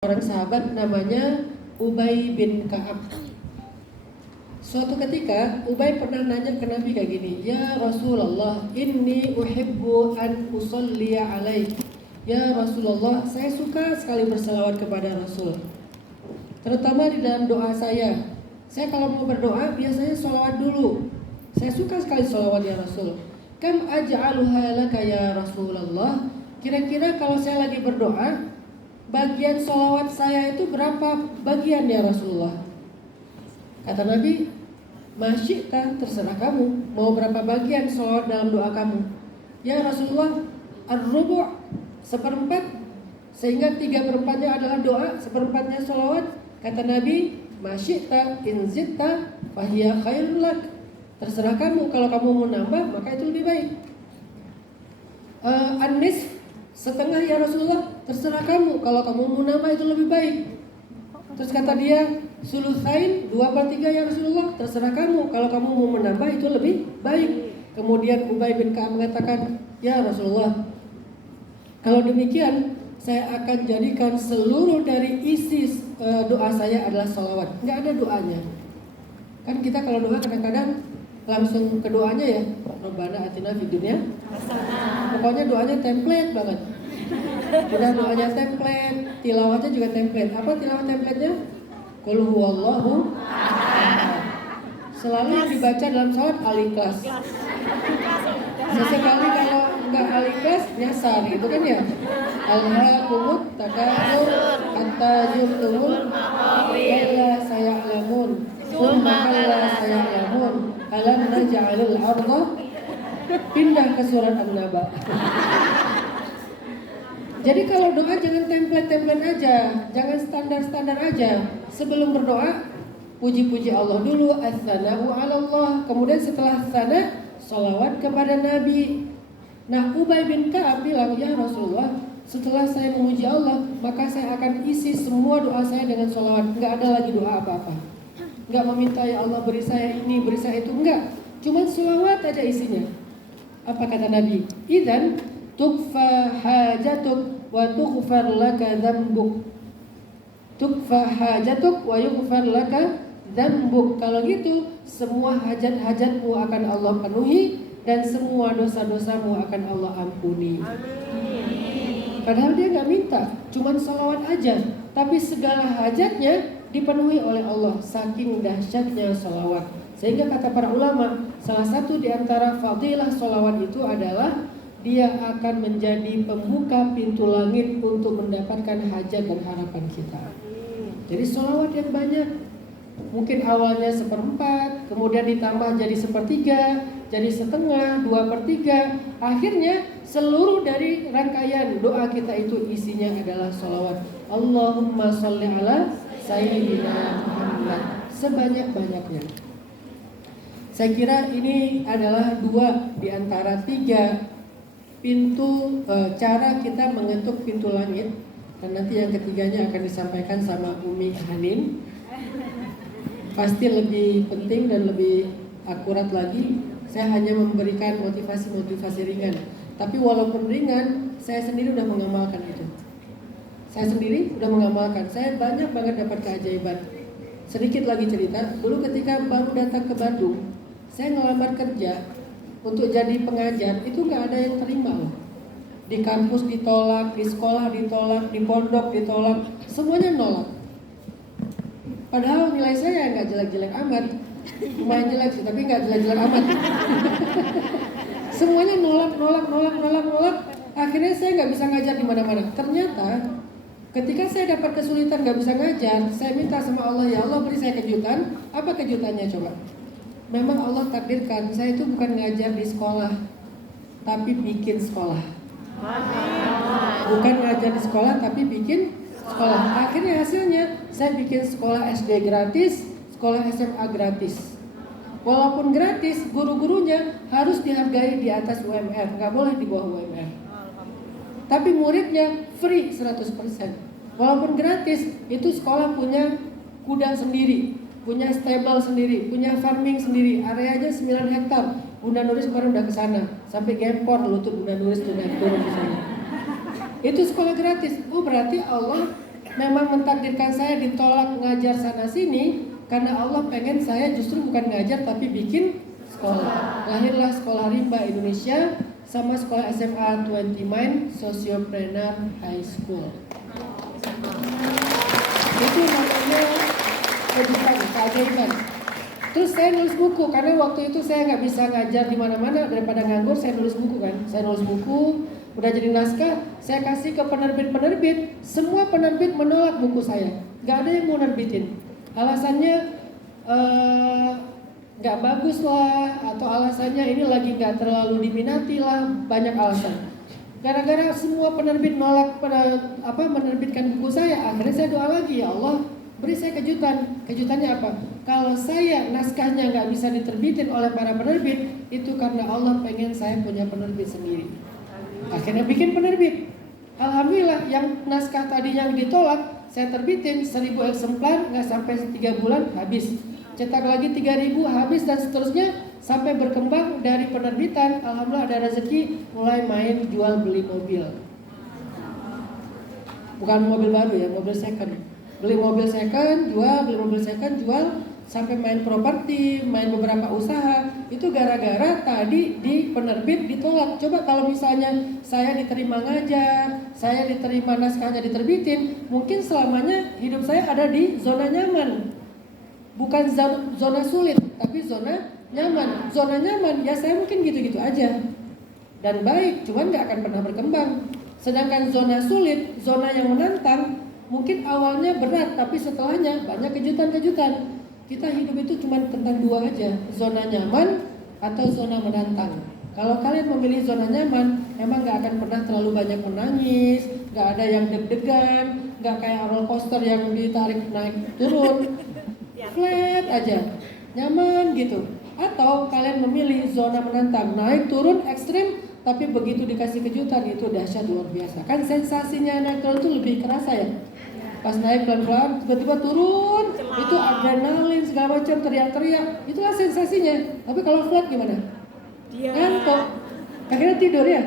Orang sahabat namanya Ubay bin Ka'ab. Suatu ketika Ubay pernah nanya ke Nabi kayak gini, "Ya Rasulullah, inni uhibbu an usalli alaik." Ya Rasulullah, saya suka sekali berselawat kepada Rasul. Terutama di dalam doa saya. Saya kalau mau berdoa biasanya selawat dulu. Saya suka sekali selawat ya Rasul. Kam aj'aluha laka ya Rasulullah? Kira-kira kalau saya lagi berdoa, bagian sholawat saya itu berapa bagian ya Rasulullah? Kata Nabi, masyikta, terserah kamu. Mau berapa bagian sholawat dalam doa kamu? Ya Rasulullah, ar-rubu' seperempat. Sehingga 3/4-nya adalah doa, seperempatnya sholawat. Kata Nabi, masyikta inzitta fahiya khairul lak. Terserah kamu, kalau kamu mau nambah maka itu lebih baik. An-nisf, setengah ya Rasulullah, terserah kamu, kalau kamu mau nambah itu lebih baik. Terus kata dia, sulusain, 2/3 ya Rasulullah, terserah kamu, kalau kamu mau menambah itu lebih baik. Kemudian Ubay bin Ka'ab mengatakan, ya Rasulullah, kalau demikian saya akan jadikan seluruh dari isi doa saya adalah sholawat. Nggak ada doanya. Kan kita kalau doa kadang-kadang langsung ke doanya ya, Rabbana atina fid dunya hasanah. Pokoknya doanya template banget. Udah doanya template, tilawatnya juga template. Apa tilawat template-nya? Qul huwallahu ahad. Selalu yang dibaca dalam salat Al-Ikhlas. Sesekali kalau enggak Al-Ikhlas nyasar gitu kan ya. Alhaakumut takatsur hatta zurtumul kalla saya'lamun. Tsumma kalla saya'lamun. Alam naj'alul arda. Pindah ke surat An-Naba. Jadi kalau doa jangan template-template aja, jangan standar-standar aja. Sebelum berdoa, puji-puji Allah dulu, as-sana'u 'ala Allah. Kemudian setelah sana, sholawat kepada Nabi. Nah, Ubay bin Ka'ab bilang, ya Rasulullah, setelah saya memuji Allah, maka saya akan isi semua doa saya dengan sholawat. Nggak ada lagi doa apa-apa. Nggak meminta ya Allah beri saya ini, beri saya itu, enggak. Cuma sholawat aja isinya. Apa kata Nabi? Idzan tukfa hajatuk wa tughfar laka dzambuk. Tukfa hajatuk wa yughfar laka dzambuk. Kalau gitu, semua hajat-hajatmu akan Allah penuhi dan semua dosa-dosamu akan Allah ampuni. Amin. Padahal dia nggak minta, cuman salawat aja, tapi segala hajatnya dipenuhi oleh Allah, saking dahsyatnya salawat. Sehingga kata para ulama, salah satu di antara fadilah salawat itu adalah dia akan menjadi pembuka pintu langit untuk mendapatkan hajat dan harapan kita. Jadi salawat yang banyak, mungkin awalnya 1/4, kemudian ditambah jadi 1/3, jadi 1/2, 2/3. Akhirnya seluruh dari rangkaian doa kita itu isinya adalah salawat. Allahumma sholli ala Sayyidina Muhammad, sebanyak-banyaknya. Saya kira ini adalah 2 di antara 3 pintu cara kita mengetuk pintu langit. Dan nanti yang ketiganya akan disampaikan sama Umi Hanin. Pasti lebih penting dan lebih akurat lagi. Saya hanya memberikan motivasi-motivasi ringan. Tapi walaupun ringan, saya sendiri udah mengamalkan itu. Saya sendiri udah mengamalkan. Saya banyak banget dapat keajaiban. Sedikit lagi cerita. Dulu ketika baru datang ke Bandung, saya ngelamar kerja untuk jadi pengajar. Itu nggak ada yang terima loh. Di kampus ditolak, di sekolah ditolak, di pondok ditolak, semuanya nolak. Padahal nilai saya nggak jelek-jelek amat. Lumayan jelek sih, tapi nggak jelek-jelek amat. Semuanya nolak. Akhirnya saya nggak bisa ngajar di mana-mana. Ternyata ketika saya dapat kesulitan nggak bisa ngajar, saya minta sama Allah, ya Allah beri saya kejutan. Apa kejutannya coba? Memang Allah takdirkan saya itu bukan ngajar di sekolah, tapi bikin sekolah. Bukan ngajar di sekolah, tapi bikin sekolah. Akhirnya hasilnya saya bikin sekolah SD gratis, sekolah SMA gratis. Walaupun gratis, guru-gurunya harus dihargai di atas UMR, nggak boleh di bawah UMR. Tapi muridnya free 100%. Walaupun gratis, itu sekolah punya kuda sendiri, punya stable sendiri, punya farming sendiri, areanya 9 hektar. Bunda Nuris kemarin udah kesana, sampai gempor lutut Bunda Nuris tuh naik turun di sana. Itu sekolah gratis. Oh berarti Allah memang mentakdirkan saya ditolak ngajar sana sini karena Allah pengen saya justru bukan ngajar tapi bikin sekolah. Lahirlah Sekolah Rimba Indonesia sama sekolah SMA 20 Mind Sociopreneur High School. Itu namanya keajaiban. Terus saya nulis buku karena waktu itu saya nggak bisa ngajar di mana-mana, daripada nganggur saya nulis buku kan. Saya nulis buku, udah jadi naskah, saya kasih ke penerbit-penerbit. Semua penerbit menolak buku saya, nggak ada yang mau nerbitin. Alasannya nggak bagus lah, atau alasannya ini lagi nggak terlalu diminati lah, banyak alasan. Gara-gara semua penerbit nolak menerbitkan buku saya, akhirnya saya doa lagi, ya Allah beri saya kejutan. Kejutannya apa? Kalau saya naskahnya nggak bisa diterbitin oleh para penerbit, itu karena Allah pengen saya punya penerbit sendiri. Akhirnya bikin penerbit. Alhamdulillah yang naskah tadinya ditolak, saya terbitin 1000 eksemplar, nggak sampai 3 bulan habis. Cetak lagi 3000 habis dan seterusnya sampai berkembang dari penerbitan. Alhamdulillah ada rezeki mulai main jual beli mobil. Bukan mobil baru ya, mobil second. Beli mobil second, jual, beli mobil second, jual, sampai main properti, main beberapa usaha. Itu gara-gara tadi di penerbit ditolak. Coba kalau misalnya saya diterima ngajar, saya diterima naskahnya diterbitin, mungkin selamanya hidup saya ada di zona nyaman. Bukan zona sulit, tapi zona nyaman. Zona nyaman, ya saya mungkin gitu-gitu aja. Dan baik, cuman gak akan pernah berkembang. Sedangkan zona sulit, zona yang menantang, mungkin awalnya berat, tapi setelahnya banyak kejutan-kejutan. Kita hidup itu cuma tentang dua aja, zona nyaman atau zona menantang. Kalau kalian memilih zona nyaman, emang gak akan pernah terlalu banyak menangis, gak ada yang deg-degan, gak kayak roller coaster yang ditarik naik turun, flat aja, nyaman gitu. Atau kalian memilih zona menantang, naik turun ekstrim, tapi begitu dikasih kejutan itu dahsyat luar biasa. Kan sensasinya naik turun itu lebih kerasa ya. Pas naik pelan-pelan, tiba-tiba turun, itu adrenalin segala macam, teriak-teriak, itulah sensasinya. Tapi kalau flat gimana? Ngantuk, akhirnya tidur ya.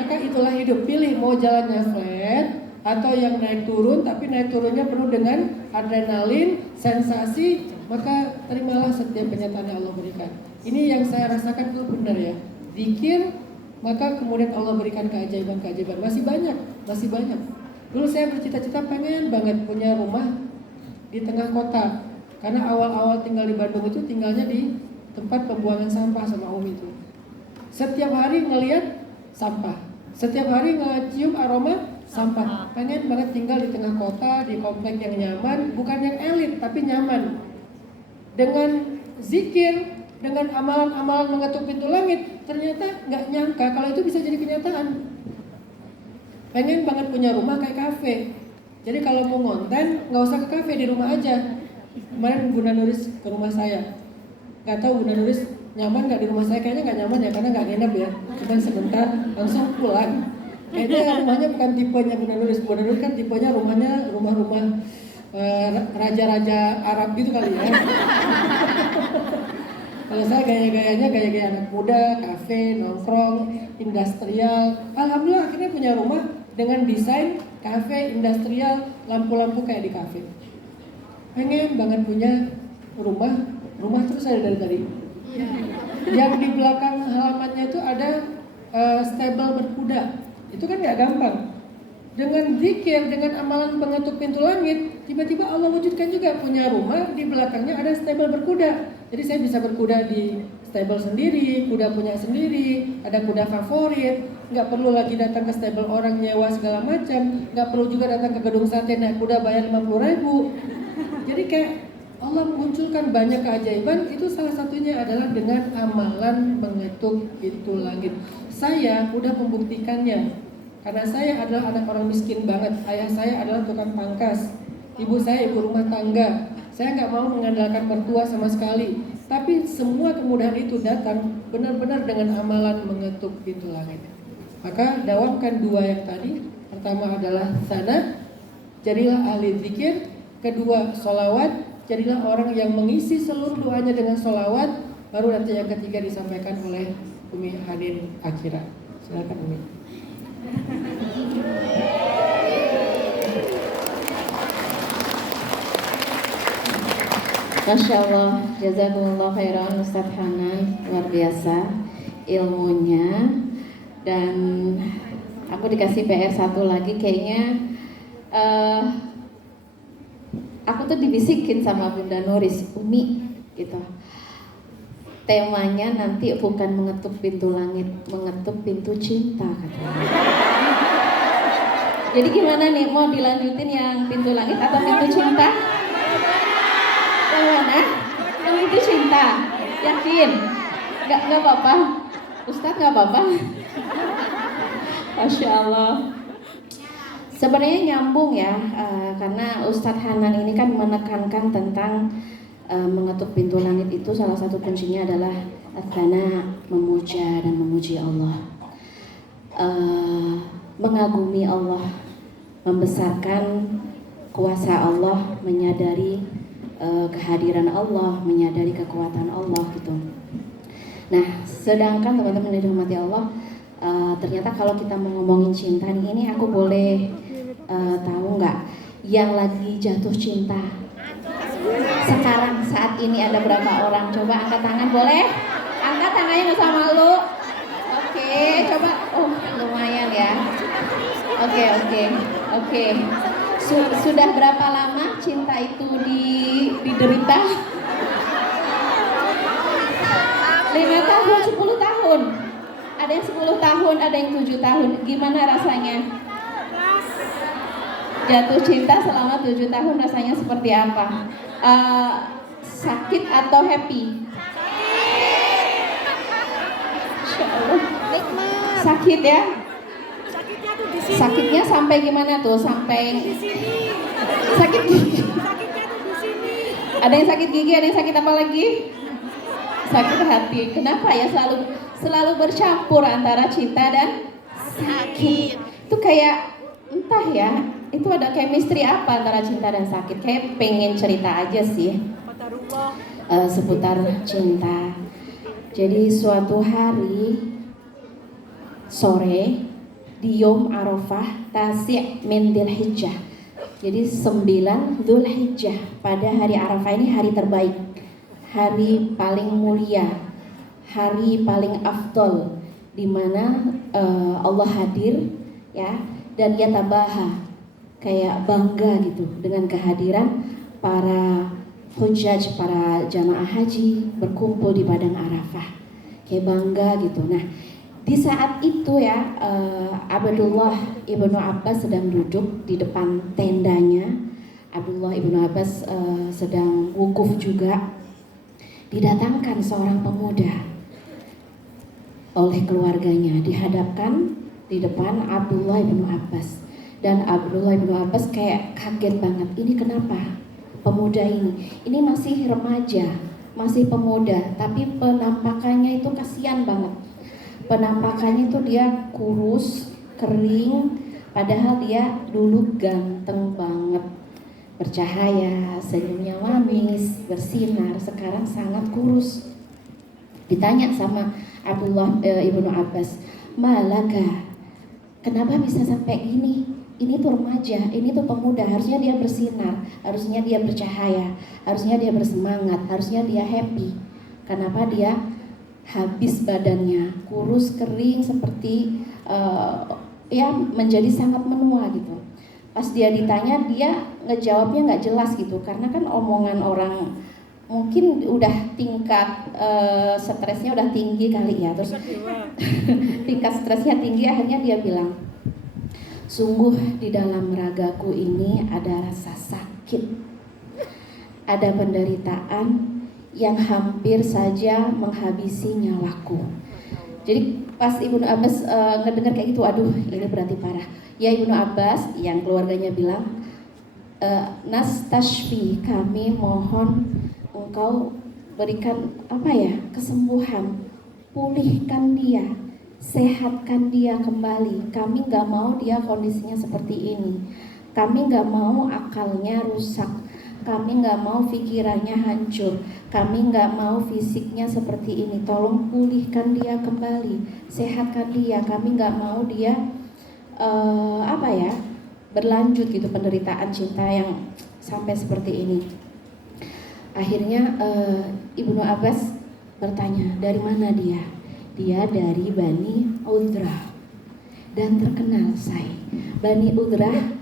Maka itulah hidup, pilih mau jalannya flat atau yang naik turun, tapi naik turunnya penuh dengan adrenalin, sensasi. Maka terimalah setiap kenyataan yang Allah berikan. Ini yang saya rasakan itu benar ya. Zikir, maka kemudian Allah berikan keajaiban-keajaiban. Masih banyak. Dulu saya bercita-cita pengen banget punya rumah di tengah kota. Karena awal-awal tinggal di Bandung itu tinggalnya di tempat pembuangan sampah sama Om itu. Setiap hari ngelihat sampah, setiap hari ngecium aroma sampah. Pengen banget tinggal di tengah kota, di komplek yang nyaman, bukan yang elit tapi nyaman. Dengan zikir, dengan amalan-amalan mengetuk pintu langit, ternyata nggak nyangka kalau itu bisa jadi kenyataan. Pengen banget punya rumah kayak kafe. Jadi kalau mau ngonten, nggak usah ke kafe, di rumah aja. Kemarin Bunda Nuris ke rumah saya. Nggak tahu Bunda Nuris nyaman nggak di rumah saya? Kayaknya nggak nyaman ya, karena nggak nginep ya. Cuma sebentar, langsung pulang. Kayaknya rumahnya bukan tipenya Bunda Nuris. Bunda Nuris kan tipenya rumahnya rumah-rumah raja-raja Arab gitu kali ya. Kalau saya gaya-gayanya gaya-gaya anak muda, kafe, nongkrong, industrial. Alhamdulillah akhirnya punya rumah dengan desain kafe, industrial, lampu-lampu kayak di kafe. Pengen banget punya rumah terus ada dari tadi. Yang di belakang halamannya itu ada stable berkuda. Itu kan nggak gampang. Dengan zikir, dengan amalan pengetuk pintu langit, tiba-tiba Allah wujudkan juga punya rumah, di belakangnya ada stable berkuda. Jadi saya bisa berkuda di stable sendiri, kuda punya sendiri, ada kuda favorit, nggak perlu lagi datang ke stable orang nyewa segala macam, nggak perlu juga datang ke gedung sate naik kuda bayar 50.000. Jadi kayak Allah munculkan banyak keajaiban, itu salah satunya adalah dengan amalan mengetuk pintu langit. Saya udah membuktikannya. Karena saya adalah anak orang miskin banget. Ayah saya adalah tukang pangkas, ibu saya ibu rumah tangga. Saya nggak mau mengandalkan mertua sama sekali. Tapi semua kemudahan itu datang benar-benar dengan amalan mengetuk pintu langit. Maka dawamkan dua yang tadi. Pertama adalah sana, jadilah ahli zikir. Kedua, sholawat, jadilah orang yang mengisi seluruh doanya dengan sholawat. Baru nanti yang ketiga disampaikan oleh Umi Hadin Akira. Silakan Umi. Masya Allah, jazakumullah khairan Ustadz Hanan, luar biasa ilmunya. Dan aku dikasih PR satu lagi, kayaknya aku tuh dibisikin sama Bunda Nuris, Umi gitu. Temanya nanti bukan mengetuk pintu langit, mengetuk pintu cinta katanya. Jadi gimana nih, mau dilanjutin yang pintu langit atau pintu cinta? Yang mana? Yang pintu cinta. Yakin? Gak apa-apa? Ustadz gak apa-apa? Masya Allah. Sebenarnya nyambung ya, karena Ustadz Hanan ini kan menekankan tentang mengetuk pintu langit itu salah satu kuncinya adalah adzana, memuja dan memuji Allah, mengagumi Allah, membesarkan kuasa Allah, menyadari kehadiran Allah, menyadari kekuatan Allah gitu. Nah, sedangkan teman-teman yang dirahmati Allah, ternyata kalau kita mau ngomongin cinta nih, ini aku boleh tahu nggak yang lagi jatuh cinta sekarang saat ini ada berapa orang? Coba angkat tangan, boleh? Angkat tangannya, nggak usah malu. Oke, coba. Oh, lumayan ya. Oke. Sudah berapa lama cinta itu diderita? 5 tahun, 10 tahun. Ada yang 10 tahun, ada yang 7 tahun. Gimana rasanya? Jatuh cinta selama 7 tahun rasanya seperti apa? Sakit atau happy? Insya Allah. Sakit ya? Sakitnya sampai gimana tuh? Sampai sakit gigi. Ada yang sakit gigi, ada yang sakit apa lagi? Sakit hati. Kenapa ya selalu bercampur antara cinta dan sakit? Itu kayak entah ya, itu ada chemistry apa antara cinta dan sakit? Kayak pengen cerita aja sih seputar cinta. Jadi suatu hari sore di Yom Arafah Tasi' min Dzulhijjah. Jadi 9 Dzulhijjah, pada hari Arafah ini hari terbaik, hari paling mulia, hari paling afdol, di mana Allah hadir ya, dan ya tabaha, kayak bangga gitu dengan kehadiran para hujjaj, para jamaah haji berkumpul di padang Arafah, kayak bangga gitu. Nah, di saat itu ya, Abdullah ibnu Abbas sedang duduk di depan tendanya. Abdullah ibnu Abbas sedang wukuf juga. Didatangkan seorang pemuda oleh keluarganya, dihadapkan di depan Abdullah ibnu Abbas. Dan Abdullah ibnu Abbas kayak kaget banget, ini kenapa pemuda ini masih remaja, masih pemuda, tapi penampakannya itu kasihan banget. Penampakannya itu dia kurus, kering, padahal dia dulu ganteng banget, bercahaya, senyumnya manis, bersinar. Sekarang sangat kurus. Ditanya sama Abdullah ibnu Abbas, malaka, kenapa bisa sampai gini? Ini tuh remaja, ini tuh pemuda, harusnya dia bersinar, harusnya dia bercahaya, harusnya dia bersemangat, harusnya dia happy. Kenapa dia habis badannya, kurus, kering, seperti ya menjadi sangat menua gitu. Pas dia ditanya, dia ngejawabnya nggak jelas gitu, karena kan omongan orang mungkin udah tingkat stresnya udah tinggi kali ya, terus tingkat stresnya tinggi, akhirnya dia bilang, sungguh di dalam ragaku ini ada rasa sakit, ada penderitaan yang hampir saja menghabisi nyawaku. Jadi pas Ibnu Abbas ngedengar kayak gitu, aduh ini berarti parah. Ya Ibnu Abbas, yang keluarganya bilang, nastashfi, kami mohon engkau berikan kesembuhan, pulihkan dia, sehatkan dia kembali. Kami nggak mau dia kondisinya seperti ini. Kami nggak mau akalnya rusak. Kami nggak mau pikirannya hancur. Kami nggak mau fisiknya seperti ini. Tolong pulihkan dia kembali, sehatkan dia. Kami nggak mau dia berlanjut gitu penderitaan cinta yang sampai seperti ini. Akhirnya Ibnu Abbas bertanya, dari mana dia? Dia dari Bani Udrah. Dan terkenal Bani Udrah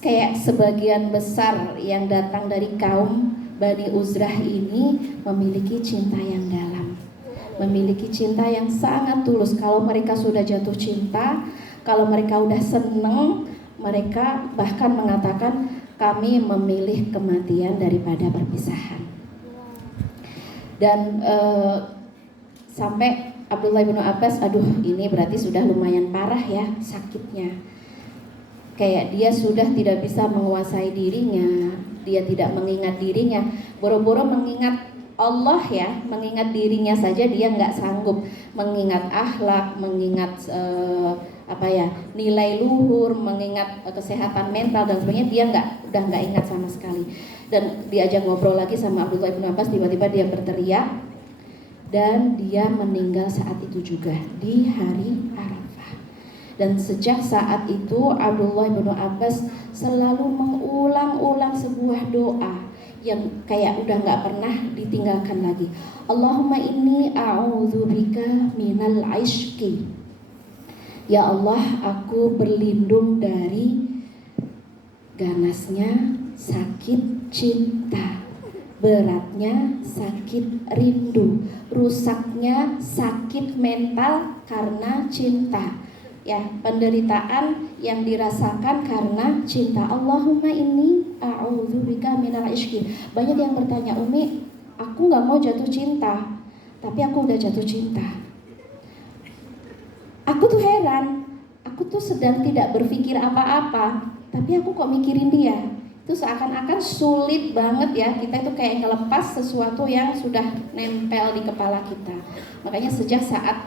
kayak sebagian besar yang datang dari kaum Bani Uzrah ini memiliki cinta yang dalam, memiliki cinta yang sangat tulus. Kalau mereka sudah jatuh cinta, kalau mereka udah seneng, mereka bahkan mengatakan kami memilih kematian daripada perpisahan. Dan sampai Abdullah bin Abbas, aduh ini berarti sudah lumayan parah ya sakitnya. Kayak dia sudah tidak bisa menguasai dirinya, dia tidak mengingat dirinya, boro-boro mengingat Allah ya, mengingat dirinya saja dia nggak sanggup, mengingat akhlak, mengingat nilai luhur, mengingat kesehatan mental dan sebagainya, dia udah nggak ingat sama sekali. Dan diajak ngobrol lagi sama Abdullah bin Abbas, tiba-tiba dia berteriak dan dia meninggal saat itu juga di hari Arafah. Dan sejak saat itu Abdullah bin Abbas selalu mengulang-ulang sebuah doa yang kayak udah nggak pernah ditinggalkan lagi. Allahumma inni a'udzubika minal ishqi. Ya Allah, aku berlindung dari ganasnya sakit cinta, beratnya sakit rindu, rusaknya sakit mental karena cinta. Ya, penderitaan yang dirasakan karena cinta. Allahumma inni a'udzubika minal ishqi. Banyak yang bertanya, Umi, aku nggak mau jatuh cinta, tapi aku udah jatuh cinta. Aku tuh heran, aku tuh sedang tidak berpikir apa-apa, tapi aku kok mikirin dia. Itu seakan-akan sulit banget ya, kita itu kayak ngelepas sesuatu yang sudah nempel di kepala kita. Makanya sejak saat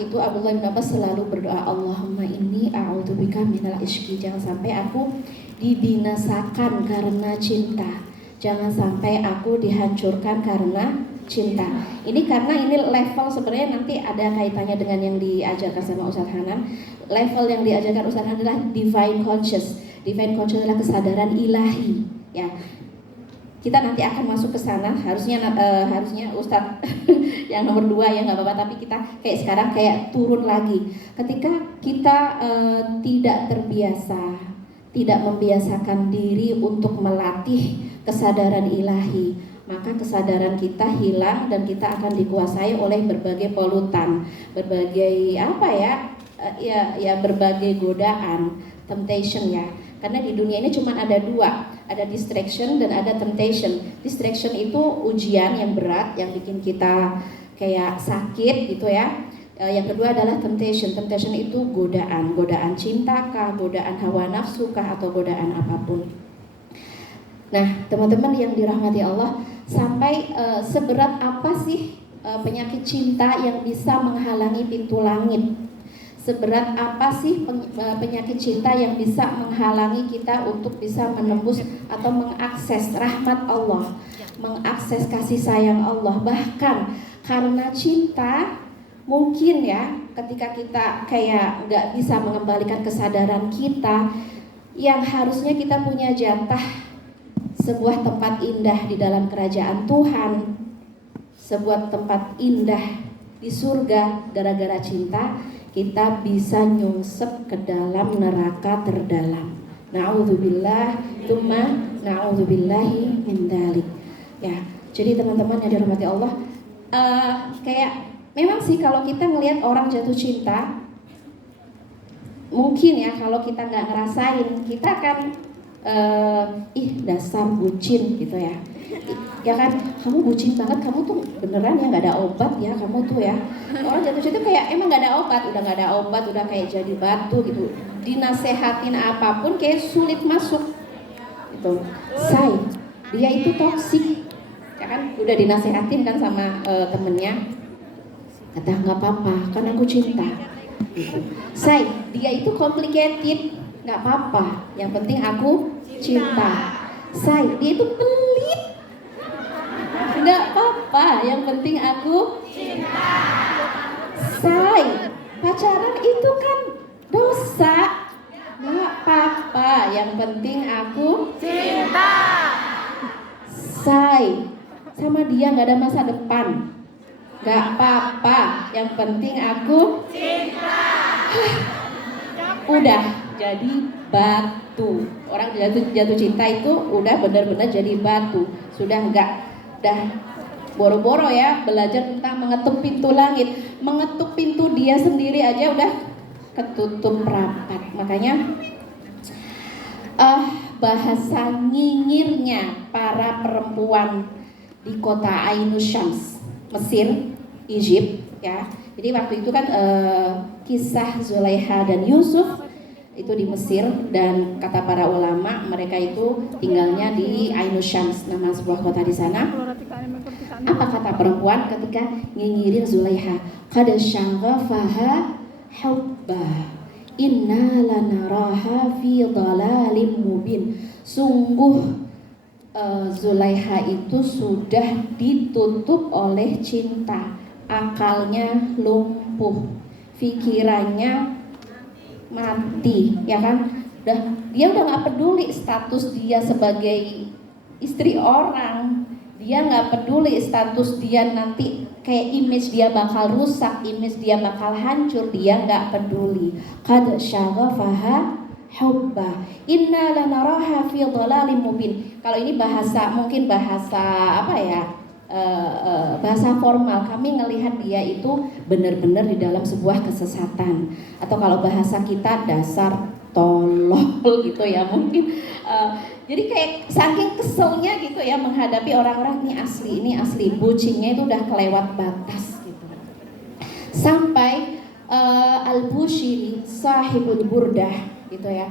itu Abdullah bin Abbas selalu berdoa, Allahumma inni a'udzubika minal ishqi. Jangan sampai aku dibinasakan karena cinta, jangan sampai aku dihancurkan karena cinta. Ini karena ini level sebenarnya nanti ada kaitannya dengan yang diajarkan sama Ustadz Hanan. Level yang diajarkan Ustadz Hanan adalah divine conscious. Divine conscious adalah kesadaran ilahi ya. Kita nanti akan masuk ke sana, harusnya Ustadz yang nomor 2 ya nggak apa-apa, tapi kita kayak sekarang kayak turun lagi. Ketika kita tidak terbiasa, tidak membiasakan diri untuk melatih kesadaran ilahi, maka kesadaran kita hilang dan kita akan dikuasai oleh berbagai polutan, berbagai berbagai godaan, temptation ya. Karena di dunia ini cuma ada 2, ada distraction dan ada temptation. Distraction itu ujian yang berat yang bikin kita kayak sakit gitu ya. Yang kedua adalah temptation. Temptation itu godaan cinta kah, godaan hawa nafsu kah, atau godaan apapun. Nah, teman-teman yang dirahmati Allah, sampai seberat apa sih penyakit cinta yang bisa menghalangi pintu langit? Seberat apa sih penyakit cinta yang bisa menghalangi kita untuk bisa menembus atau mengakses rahmat Allah, mengakses kasih sayang Allah? Bahkan karena cinta, mungkin ya ketika kita kayak nggak bisa mengembalikan kesadaran kita, yang harusnya kita punya jatah sebuah tempat indah di dalam kerajaan Tuhan, sebuah tempat indah di surga, gara-gara cinta kita bisa nyungsep ke dalam neraka terdalam. Na'udzubillah, tsumma na'udzubillahi min dzalik. Ya, jadi teman-teman yang dirahmati Allah, kayak memang sih kalau kita ngelihat orang jatuh cinta, mungkin ya kalau kita nggak ngerasain, kita akan dasar bucin gitu ya. Ya kan, kamu bucin banget, kamu tuh beneran ya nggak ada obat ya kamu tuh ya. Orang jatuh cinta kayak emang nggak ada obat, udah kayak jadi batu gitu. Dinasehatin apapun kayak sulit masuk. Gitu. Dia itu toksik, ya kan? Udah dinasehatin kan sama temennya, kata nggak apa-apa, kan aku cinta. Gitu. Dia itu complicated, nggak apa-apa, yang penting aku cinta. Dia itu pelit, nggak apa-apa, yang penting aku cinta. Pacaran itu kan dosa, nggak apa-apa, yang penting aku cinta. say sama dia nggak ada masa depan, nggak apa-apa, yang penting aku cinta. Udah jadi batu. Orang jatuh cinta itu udah benar-benar jadi batu. Sudah udah boro-boro ya belajar tentang mengetuk pintu langit, mengetuk pintu dia sendiri aja udah ketutup rapat. Makanya bahasa nyinyirnya para perempuan di kota Ainus Syams, Mesir, Egypt ya. Jadi waktu itu kan kisah Zulaiha dan Yusuf itu di Mesir, dan kata para ulama mereka itu tinggalnya di Ainus Syams, nama sebuah kota di sana. Apa kata perempuan ketika nyinyirin Zulaiha? Qad syaghafaha hubba inna lanaraha fi dhalalim mubin. Sungguh Zulaiha itu sudah ditutup oleh cinta, akalnya lumpuh, pikirannya mati, ya kan? Dia udah nggak peduli status dia sebagai istri orang, dia nggak peduli status dia nanti kayak image dia bakal rusak, image dia bakal hancur, dia nggak peduli. Qad syaghafaha hubba inna lanaraha fi dhalalim mubin. Kalau ini bahasa mungkin bahasa apa ya? Bahasa formal, kami ngelihat dia itu benar-benar di dalam sebuah kesesatan, atau kalau bahasa kita dasar tolol gitu ya mungkin. Jadi kayak saking keselnya gitu ya menghadapi orang-orang, ini asli bucinnya itu udah kelewat batas gitu. Sampai Al-Bushiri sahibul burdah gitu ya.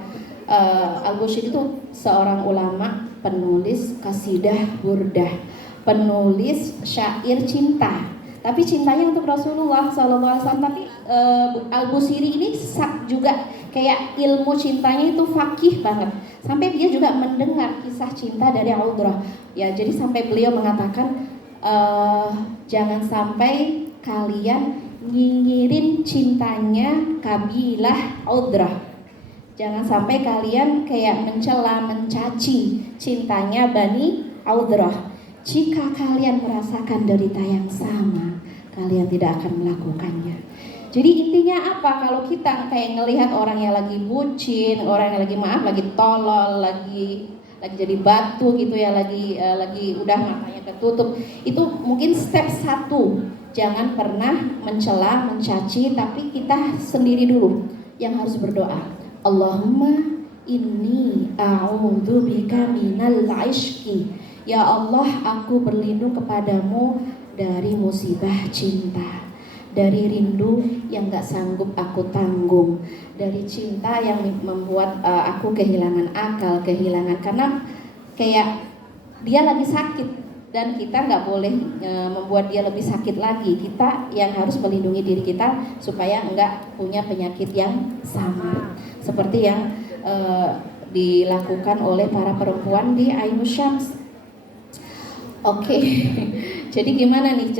Al-Bushiri itu seorang ulama, penulis kasidah burdah, penulis syair cinta, tapi cintanya untuk Rasulullah SAW. Tapi Al-Busiri ini juga kayak ilmu cintanya itu fakih banget, sampai dia juga mendengar kisah cinta dari Audrah ya. Jadi sampai beliau mengatakan jangan sampai kalian nyinyirin cintanya kabilah Audrah, jangan sampai kalian kayak mencela, mencaci cintanya Bani Audrah. Jika kalian merasakan derita yang sama, kalian tidak akan melakukannya. Jadi intinya apa? Kalau kita kayak ngelihat orang yang lagi bucin, orang yang lagi tolol, lagi jadi batu gitu ya, lagi udah matanya ketutup, itu mungkin step 1. Jangan pernah mencela, mencaci, tapi kita sendiri dulu yang harus berdoa. Allahumma inni a'udzubika minal 'ishqi. Ya Allah, aku berlindung kepadamu dari musibah cinta, dari rindu yang gak sanggup aku tanggung, dari cinta yang membuat aku kehilangan akal, karena kayak dia lagi sakit dan kita gak boleh membuat dia lebih sakit lagi. Kita yang harus melindungi diri kita supaya gak punya penyakit yang sama, seperti yang dilakukan oleh para perempuan di Ainus Syams. Oke. Jadi gimana nih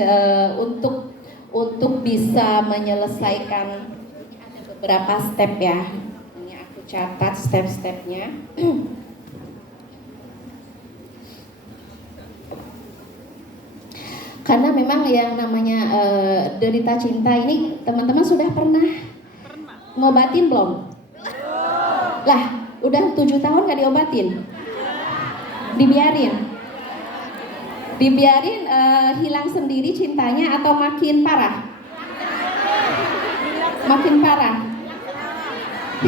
untuk bisa menyelesaikan, ada beberapa step ya. Ini aku catat step-stepnya. Karena memang yang namanya derita cinta ini teman-teman sudah pernah ngobatin belum? Lah, udah 7 tahun gak diobatin? Dibiarin hilang sendiri cintanya atau makin parah? Makin parah.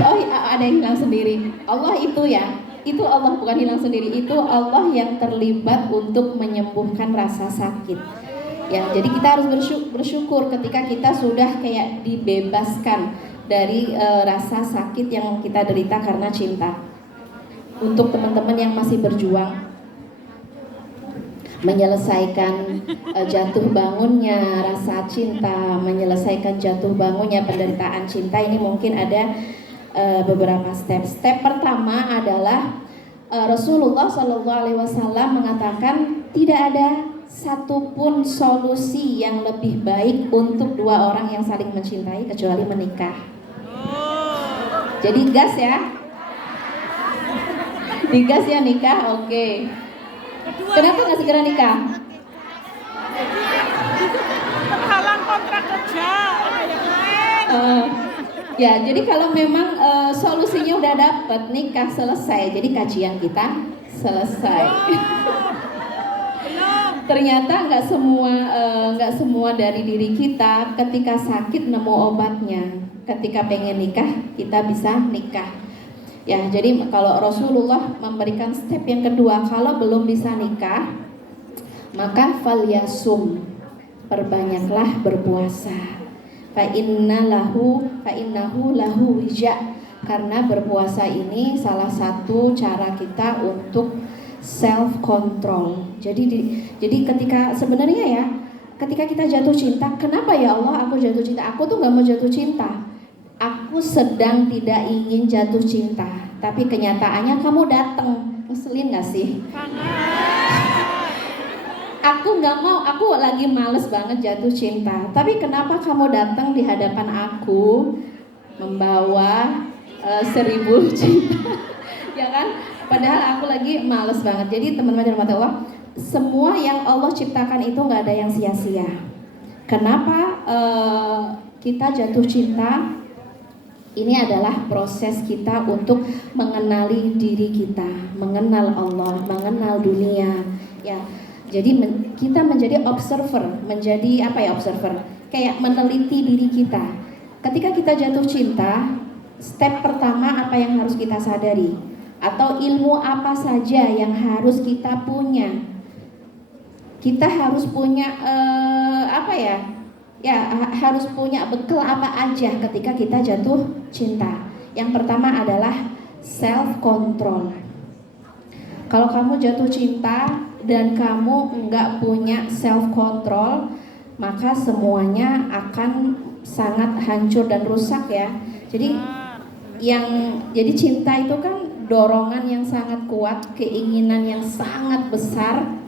Oh, ada yang hilang sendiri. Allah itu ya, itu Allah, bukan hilang sendiri. Itu Allah yang terlibat untuk menyembuhkan rasa sakit. Ya, jadi kita harus bersyukur ketika kita sudah kayak dibebaskan dari rasa sakit yang kita derita karena cinta. Untuk teman-teman yang masih berjuang menyelesaikan jatuh bangunnya rasa cinta, menyelesaikan jatuh bangunnya penderitaan cinta, ini mungkin ada beberapa step. Pertama adalah Rasulullah SAW mengatakan tidak ada satupun solusi yang lebih baik untuk 2 orang yang saling mencintai kecuali menikah. Jadi gas ya, digas ya nikah, oke. Kenapa nggak segera nikah? Terhalang kontrak kerja. Ya, jadi kalau memang solusinya udah dapet, nikah selesai, jadi kajian kita selesai. Ternyata nggak semua dari diri kita ketika sakit nemu obatnya. Ketika pengen nikah, kita bisa nikah. Ya, jadi kalau Rasulullah memberikan step yang kedua, kalau belum bisa nikah, maka falyasum, perbanyaklah berpuasa. Fa innahu lahu wija, karena berpuasa ini salah satu cara kita untuk self control. Jadi ketika sebenarnya ya, ketika kita jatuh cinta, kenapa ya Allah aku jatuh cinta? Aku tuh nggak mau jatuh cinta. Aku sedang tidak ingin jatuh cinta, tapi kenyataannya kamu datang. Ngeselin gak sih? Aku nggak mau, aku lagi males banget jatuh cinta. Tapi kenapa kamu datang di hadapan aku membawa 1000 cinta? Ya kan? Padahal aku lagi males banget. Jadi teman-teman dirahmati Allah, semua yang Allah ciptakan itu nggak ada yang sia-sia. Kenapa kita jatuh cinta? Ini adalah proses kita untuk mengenali diri kita, mengenal Allah, mengenal dunia. Ya, jadi kita menjadi observer, menjadi apa ya observer? Kayak meneliti diri kita. Ketika kita jatuh cinta, step pertama apa yang harus kita sadari? Atau ilmu apa saja yang harus kita punya? Kita harus punya apa ya? Ya, harus punya bekal apa aja ketika kita jatuh cinta. Yang pertama adalah self control. Kalau kamu jatuh cinta dan kamu nggak punya self control, maka semuanya akan sangat hancur dan rusak ya. Jadi cinta itu kan dorongan yang sangat kuat, keinginan yang sangat besar.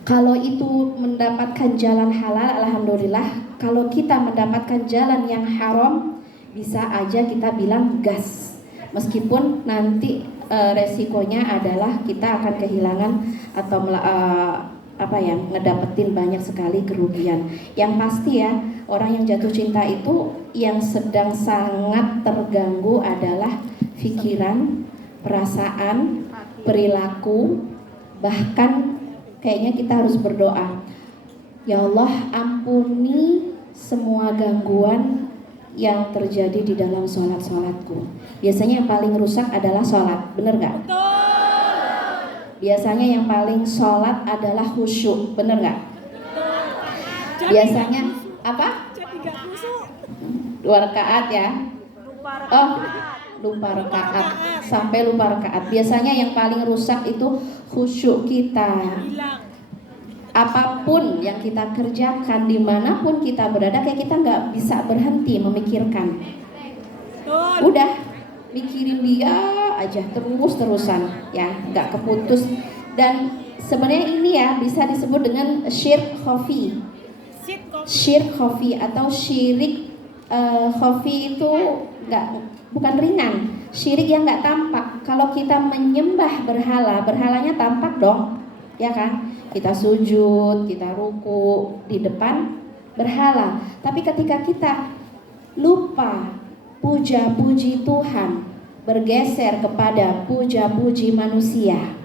Kalau itu mendapatkan jalan halal, alhamdulillah. Kalau kita mendapatkan jalan yang haram, bisa aja kita bilang gas. Meskipun nanti resikonya adalah kita akan kehilangan atau ngedapetin banyak sekali kerugian. Yang pasti ya, orang yang jatuh cinta itu yang sedang sangat terganggu adalah pikiran, perasaan, perilaku, bahkan kayaknya kita harus berdoa, ya Allah ampuni semua gangguan yang terjadi di dalam sholatku. Biasanya yang paling rusak adalah sholat, bener gak? Biasanya yang paling sholat adalah khusyuk, bener gak? Biasanya apa? 2 rakaat ya? Lupa rakaat, sampai lupa rakaat. Biasanya yang paling rusak itu khusyuk kita. Apapun yang kita kerjakan, dimanapun kita berada, kayak kita nggak bisa berhenti memikirkan. Udah mikirin dia aja terus-terusan, ya nggak keputus. Dan sebenarnya ini ya bisa disebut dengan syirk khafi. Syirk khafi atau syirik khafi itu bukan ringan, syirik yang nggak tampak. Kalau kita menyembah berhalanya tampak dong, ya kan? Kita sujud, kita ruku di depan berhala. Tapi ketika kita lupa puja-puji Tuhan, bergeser kepada puja-puji manusia.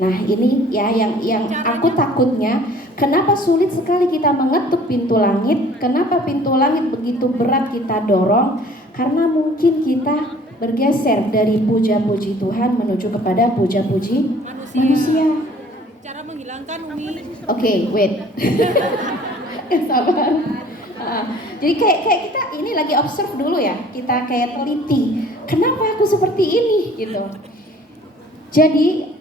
Nah ini ya yang aku takutnya, kenapa sulit sekali kita mengetuk pintu langit, kenapa pintu langit begitu berat kita dorong, karena mungkin kita bergeser dari puja-puji Tuhan menuju kepada puja-puji manusia. Cara menghilangkan Umi. Oke, wait. Sabar. Jadi kayak kita ini lagi observe dulu ya, kita kayak teliti, kenapa aku seperti ini gitu. Jadi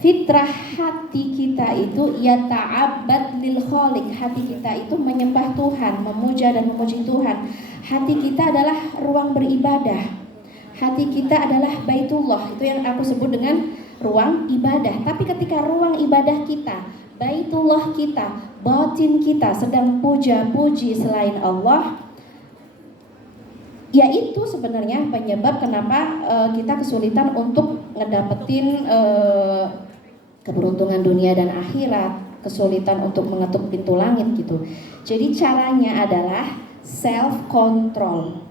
fitrah hati kita itu yata'abbad lil khaliq, hati kita itu menyembah Tuhan, memuja dan memuji Tuhan. Hati kita adalah ruang beribadah. Hati kita adalah baitullah, itu yang aku sebut dengan ruang ibadah. Tapi ketika ruang ibadah kita, baitullah kita, batin kita sedang puja-puji selain Allah, Ya itu sebenarnya penyebab kenapa kita kesulitan untuk ngedapetin keberuntungan dunia dan akhirat, kesulitan untuk mengetuk pintu langit gitu. Jadi caranya adalah self control.